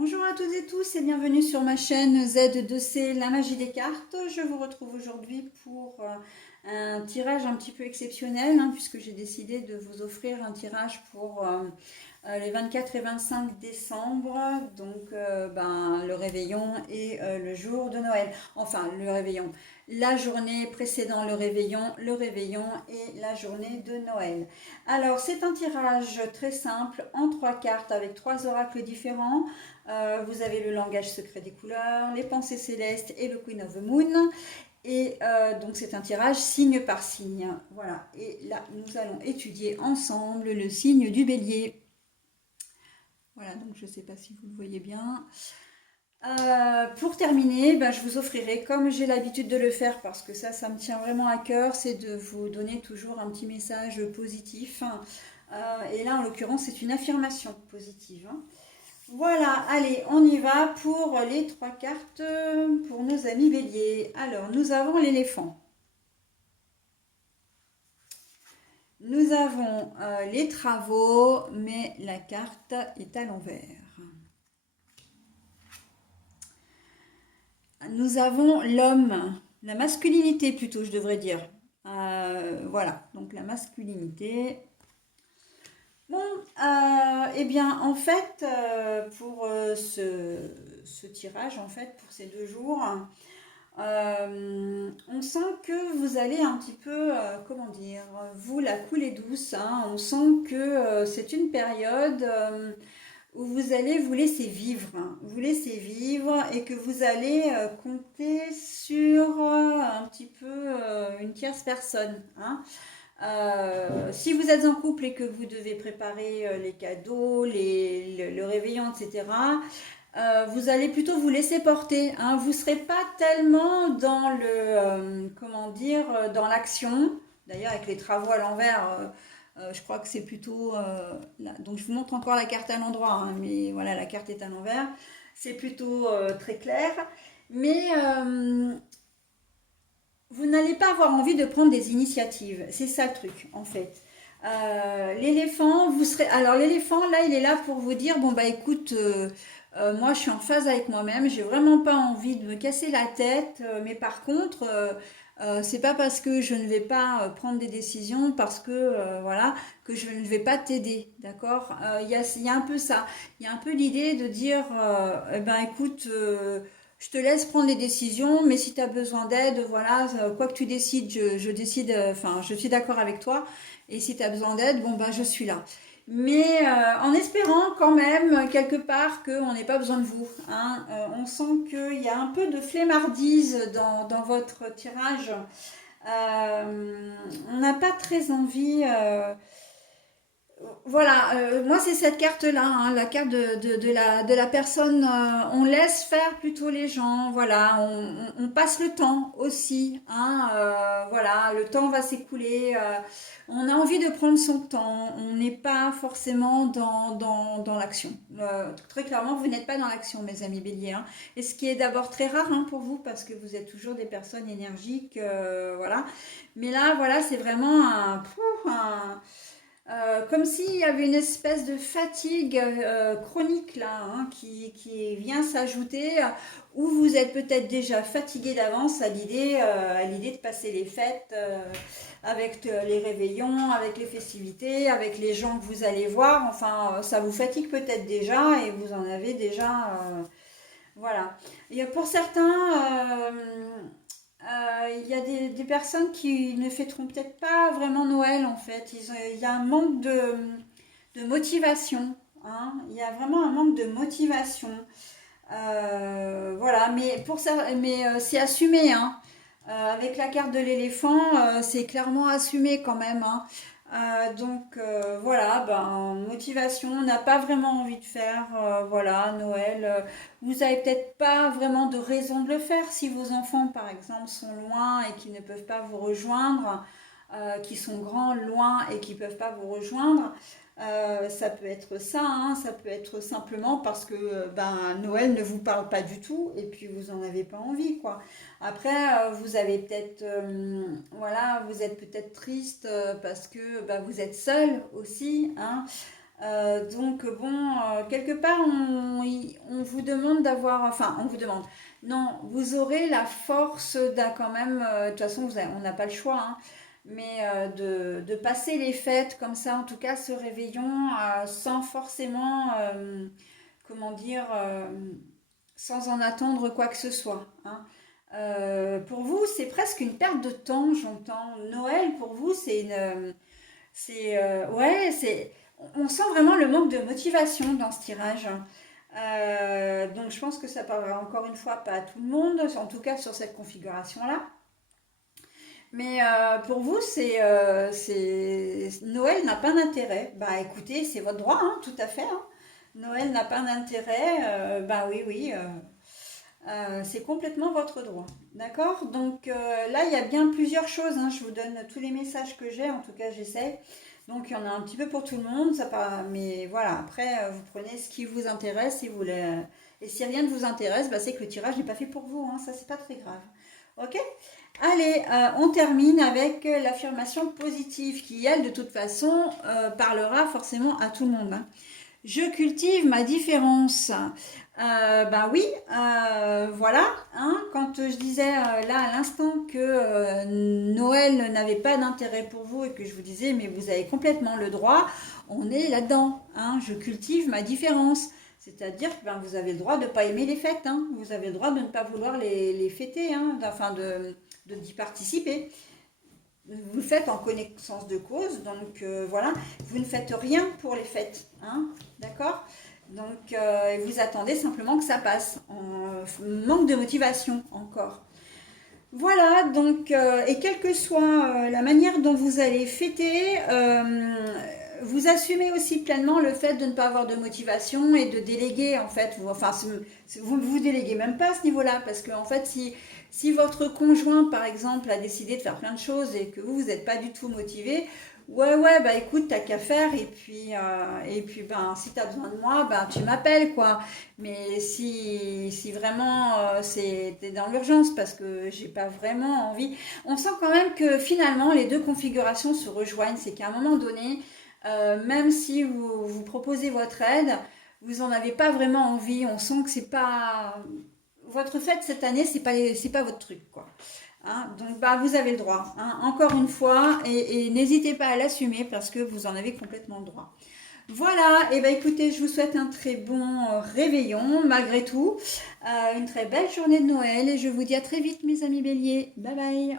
Bonjour à toutes et tous et bienvenue sur ma chaîne Z2C, la magie des cartes. Je vous retrouve aujourd'hui pour un tirage un petit peu exceptionnel, puisque j'ai décidé de vous offrir un tirage pour les 24 et 25 décembre, donc le réveillon et le jour de Noël. Enfin, le réveillon, la journée précédant le réveillon et la journée de Noël. Alors, c'est un tirage très simple en trois cartes avec trois oracles différents. Vous avez le langage secret des couleurs, les pensées célestes et le Queen of the Moon. Et donc c'est un tirage signe par signe. Voilà. Et là, nous allons étudier ensemble le signe du bélier. Voilà, donc je ne sais pas si vous le voyez bien. Pour terminer, je vous offrirai, comme j'ai l'habitude de le faire, parce que ça me tient vraiment à cœur, c'est de vous donner toujours un petit message positif. Et là, en l'occurrence, c'est une affirmation positive. Voilà, allez, on y va pour les trois cartes pour nos amis béliers. Alors, nous avons l'éléphant. Nous avons les travaux, mais la carte est à l'envers. Nous avons l'homme, la masculinité plutôt, je devrais dire. Voilà, donc la masculinité. Bon, eh bien, en fait, pour ce tirage, en fait, pour ces 2 jours, on sent que vous allez un petit peu, comment dire, vous la coulée douce. On sent que c'est une période où vous allez vous laisser vivre, vous laisser vivre et que vous allez compter sur un petit peu une tierce personne. Si vous êtes en couple et que vous devez préparer les cadeaux, le réveillon, etc., vous allez plutôt vous laisser porter. Vous ne serez pas tellement dans comment dire, dans l'action. D'ailleurs, avec les travaux à l'envers, je crois que c'est plutôt là. Donc, je vous montre encore la carte à l'endroit, mais voilà, la carte est à l'envers. C'est plutôt très clair. Mais vous n'allez pas avoir envie de prendre des initiatives. C'est ça le truc, en fait. L'éléphant, vous serez. Alors, l'éléphant, là, il est là pour vous dire bon, écoute, moi, je suis en phase avec moi-même. J'ai vraiment pas envie de me casser la tête. Mais par contre, c'est pas parce que je ne vais pas prendre des décisions, parce que, voilà, que je ne vais pas t'aider. D'accord. Il y a un peu ça. Il y a un peu l'idée de dire écoute. Je te laisse prendre les décisions, mais si tu as besoin d'aide, voilà, quoi que tu décides, je décide, enfin, je suis d'accord avec toi. Et si tu as besoin d'aide, je suis là. Mais en espérant quand même, quelque part, qu'on n'ait pas besoin de vous. On sent qu'il y a un peu de flemmardise dans votre tirage. On n'a pas très envie. Voilà, moi c'est cette carte-là, la carte de la personne. On laisse faire plutôt les gens, voilà, on passe le temps aussi, voilà, le temps va s'écouler, on a envie de prendre son temps, on n'est pas forcément dans l'action. Très clairement, vous n'êtes pas dans l'action, mes amis béliers, et ce qui est d'abord très rare pour vous, parce que vous êtes toujours des personnes énergiques, voilà, mais là, voilà, c'est vraiment comme s'il y avait une espèce de fatigue chronique là, qui vient s'ajouter, où vous êtes peut-être déjà fatigué d'avance à l'idée de passer les fêtes avec les réveillons, avec les festivités, avec les gens que vous allez voir. Enfin, ça vous fatigue peut-être déjà et vous en avez déjà. Voilà. Et pour certains, il y a des personnes qui ne fêteront peut-être pas vraiment Noël en fait. Il y a un manque de motivation. Il y a vraiment un manque de motivation. Voilà, mais pour ça, mais c'est assumé. Avec la carte de l'éléphant, c'est clairement assumé quand même. Donc voilà, motivation, on n'a pas vraiment envie de faire, voilà, Noël. Vous avez peut-être pas vraiment de raison de le faire si vos enfants, par exemple, sont loin et qui ne peuvent pas vous rejoindre, qui sont grands, loin et qui ne peuvent pas vous rejoindre. Ça peut être ça, ça peut être simplement parce que Noël ne vous parle pas du tout et puis vous en avez pas envie, quoi. Après, vous avez peut-être, voilà, vous êtes peut-être triste parce que vous êtes seul aussi, Donc bon, quelque part, on vous demande d'avoir, enfin, on vous demande, non, vous aurez la force d'un quand même, de toute façon, on n'a pas le choix, hein, mais de passer les fêtes comme ça, en tout cas ce réveillon, sans forcément, comment dire, sans en attendre quoi que ce soit, hein. Pour vous, c'est presque une perte de temps, j'entends. Noël, pour vous, ouais, on sent vraiment le manque de motivation dans ce tirage. Donc je pense que ça parlera encore une fois pas à tout le monde, en tout cas sur cette configuration-là. Mais pour vous, Noël n'a pas d'intérêt. Bah écoutez, c'est votre droit, hein, tout à fait, hein. Noël n'a pas d'intérêt. Bah oui, oui. C'est complètement votre droit. D'accord? Donc là, il y a bien plusieurs choses, hein. Je vous donne tous les messages que j'ai, en tout cas j'essaie. Donc il y en a un petit peu pour tout le monde, mais voilà, après vous prenez ce qui vous intéresse si vous voulez. Et si rien ne vous intéresse, bah, c'est que le tirage n'est pas fait pour vous, hein. Ça, c'est pas très grave. Ok? Allez, on termine avec l'affirmation positive qui, elle, de toute façon, parlera forcément à tout le monde, hein. Je cultive ma différence. Ben oui, voilà, hein, quand je disais là à l'instant que Noël n'avait pas d'intérêt pour vous et que je vous disais mais vous avez complètement le droit, on est là-dedans, hein, je cultive ma différence. C'est-à-dire que ben, vous avez le droit de ne pas aimer les fêtes, hein, vous avez le droit de ne pas vouloir les fêter, hein, enfin d'y participer. Vous le faites en connaissance de cause, donc voilà, vous ne faites rien pour les fêtes, hein, d'accord? Donc vous attendez simplement que ça passe, manque de motivation encore. Voilà, donc, et quelle que soit la manière dont vous allez fêter, vous assumez aussi pleinement le fait de ne pas avoir de motivation et de déléguer, en fait. Enfin, vous ne vous déléguez même pas à ce niveau-là, parce que, en fait, si votre conjoint, par exemple, a décidé de faire plein de choses et que vous n'êtes pas du tout motivé, ouais, bah écoute, t'as qu'à faire, et puis ben, si t'as besoin de moi, ben, tu m'appelles, quoi. Mais si vraiment t'es dans l'urgence parce que j'ai pas vraiment envie, on sent quand même que finalement les deux configurations se rejoignent. C'est qu'à un moment donné, même si vous proposez votre aide, vous en avez pas vraiment envie. On sent que c'est pas votre fête cette année, c'est pas votre truc, quoi. Hein, donc bah, vous avez le droit, hein, encore une fois, et n'hésitez pas à l'assumer parce que vous en avez complètement le droit. Voilà, et ben écoutez, je vous souhaite un très bon réveillon malgré tout, une très belle journée de Noël et je vous dis à très vite mes amis béliers. Bye bye.